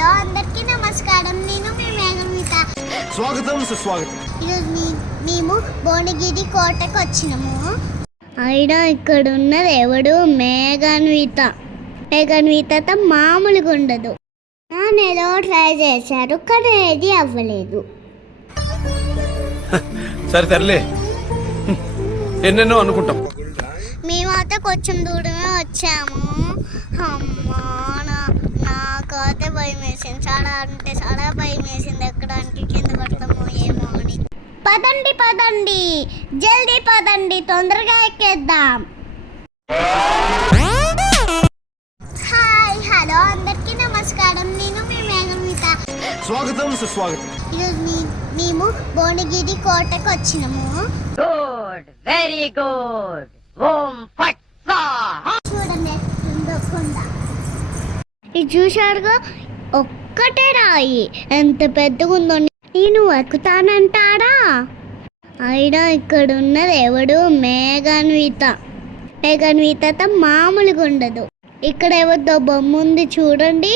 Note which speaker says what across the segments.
Speaker 1: Hello అందరికీ నమస్కారం. నేను మీ మేఘమిత
Speaker 2: స్వాగతం సుస్వాగతం.
Speaker 1: ఈరోజు మేము భువనగిరి కోటకు వచ్చినాము. అయినా ఇక్కడ ఉన్నది ఎవడు? మేఘన్విత. మేఘన్విత మామూలుగా ఉండదు. నేను ఏదో ట్రై చేశారు కానీ ఏది అవ్వలేదు.
Speaker 2: సరే తరలే ఎన్నెన్నో అనుకుంటాం.
Speaker 1: మేమైతే కొంచెం దూరమే వచ్చాము. అమ్మా. నాకైతే భయం వేసింది చాలా అంటే చాలా భయం వేసింది ఎక్కడానికి కింద పడతామో ఏమో అని. పదండి పదండి. జల్దీ పదండి. తొందరగా ఎక్కేద్దాం. Hi hello. అందరికీ నమస్కారం. నేను మీ మేఘమిత
Speaker 2: స్వాగతం సుస్వాగతం.
Speaker 1: ఈరోజు మేము భువనగిరి కోటకు వచ్చినాము.
Speaker 3: Good. Om Fat Swaha.
Speaker 1: చూడండి ఇది చూశారుగా ఒక్కటే రాయి. ఎంత పెద్దగా ఉందో నేను ఎక్కుతానంటాడా? అయినా ఇక్కడ ఉన్నది ఎవడు? మేఘన్విత. మేఘన్విత మామూలుగా ఉండదు. ఇక్కడ ఎవరిదో బొమ్మ ఉంది చూడండి.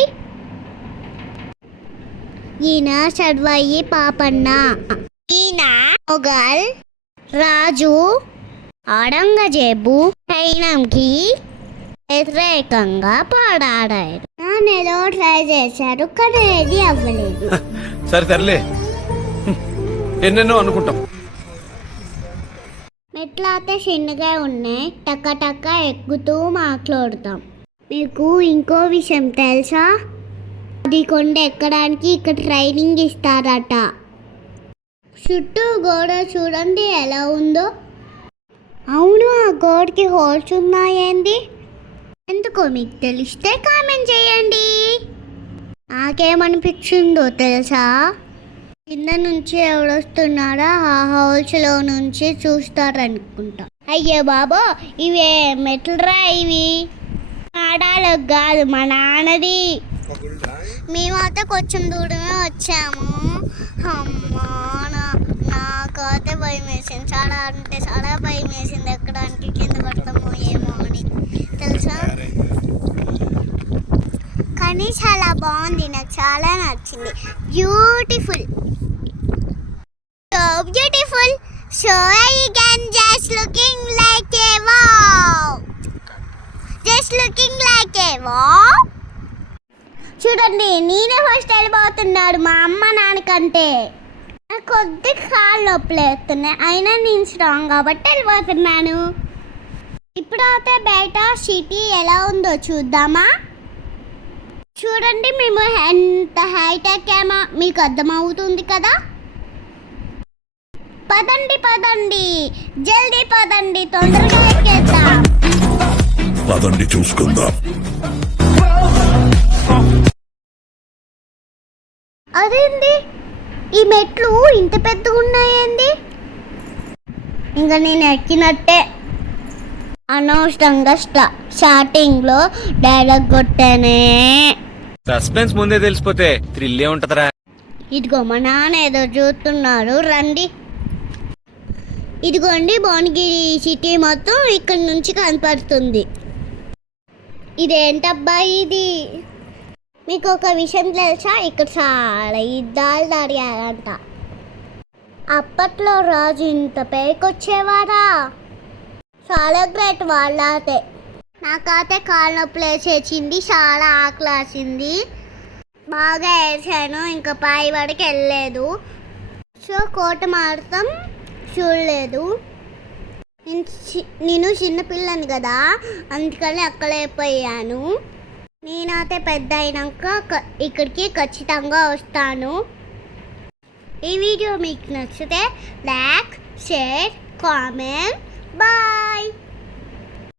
Speaker 1: ఈయన చదవయి పాపన్న. ఈయన మొఘల్ రాజు. ఔరంగజేబు సైనంకి వ్యతిరేకంగా పోరాడారు ఏదో ట్రై చేశారు కానీ ఏది అవ్వలేదు.
Speaker 2: సరే తరలే ఎన్నెన్నో అనుకుంటాం.
Speaker 1: మెట్లు అయితే చిన్నగా ఉన్నాయి టక్క టక్క ఎక్కుతూ మాట్లాడుతాం. మీకు ఇంకో విషయం తెలుసా? అది కొండ ఎక్కడానికి ఇక్కడ ట్రైనింగ్ ఇస్తారట. చుట్టూ గోడ చూడండి ఎలా ఉందో. అవును ఆ గోడకి హోల్స్ ఉన్నాయండి ఎందుకో మీకు తెలిస్తే కామెంట్ చేయండి. నాకేమనిపించిందో తెలుసా? కింద నుంచి ఎవడొస్తున్నాడా ఆ హౌస్లో నుంచి చూస్తారనుకుంటా. అయ్యో బాబో ఇవే మెట్లరా ఇవి. ఆడాలకు కాదు మా నాన్నది. మేమైతే కొంచెం దూరమే వచ్చాము. అమ్మా నాకు నాకైతే భయం వేసింది చాలా అంటే చాలా భయం వేసింది ఎక్కడానికి కింద పడతామో ఏమో అని తెలుసా కానీ చాలా బాగుంది. నాకు చాలా నచ్చింది. Beautiful so beautiful so I can just looking like a wow just looking like a wow చూడండి నేనే ఫస్ట్ వెళ్ళిపోతున్నాడు మా అమ్మ నాన్నకంటే. నాకు కొద్ది కాళ్ళు నొప్పులు వేస్తున్నాయి. అయినా నేను స్ట్రాంగ్ కాబట్టి వెళ్ళిపోతున్నాను ఇప్పుడైతే బయట సిటీ ఎలా ఉందో చూద్దామా? చూడండి మేము ఎంత హైట్ ఎక్కామా మీకు అర్థమవుతుంది కదా? పదండి పదండి. జల్దీ పదండి తొందరగా ఎక్కేద్దాం.
Speaker 4: పదండి చూసుకుందాం.
Speaker 1: అదేంది? ఈ మెట్లు ఇంత పెద్దగా ఉన్నాయండి ఇంకా నేను ఎక్కినట్టే. అనవసరంగా స్టా స్టార్టింగ్లో డైలాగ్ కొట్టానే.
Speaker 2: సస్పెన్స్ ముందే తెలిసిపోతే థ్రిల్లే ఉంటదరా.
Speaker 1: ఇదిగో మా నాన్న ఏదో చూస్తున్నారు రండి. ఇదిగోండి భువనగిరి సిటీ మొత్తం ఇక్కడ నుంచి కనపడుతుంది. ఇదేంటబ్బా ఇది? మీకు ఒక విషయం తెలుసా? ఇక్కడ చాలా యుద్ధాలు జరిగాయంట. అప్పట్లో రాజు ఇంత పైకొచ్చేవారా చాలా గ్రేట్ వాళ్ళతే నాకైతే కాళ్ళ నొప్పులు వేసేసింది చాలా ఆకలేసింది బాగా వేసాను ఇంకా పై వరకు వెళ్ళలేదు. సో కోట మాత్రం చూడలేదు. నేను చి- నేను చిన్నపిల్లని కదా అందుకని అక్కలేకపోయాను. నేనైతే పెద్ద అయినాక ఇక్కడికి ఖచ్చితంగా వస్తాను. ఈ వీడియో మీకు నచ్చితే లైక్ షేర్ కామెంట్. బాయ్!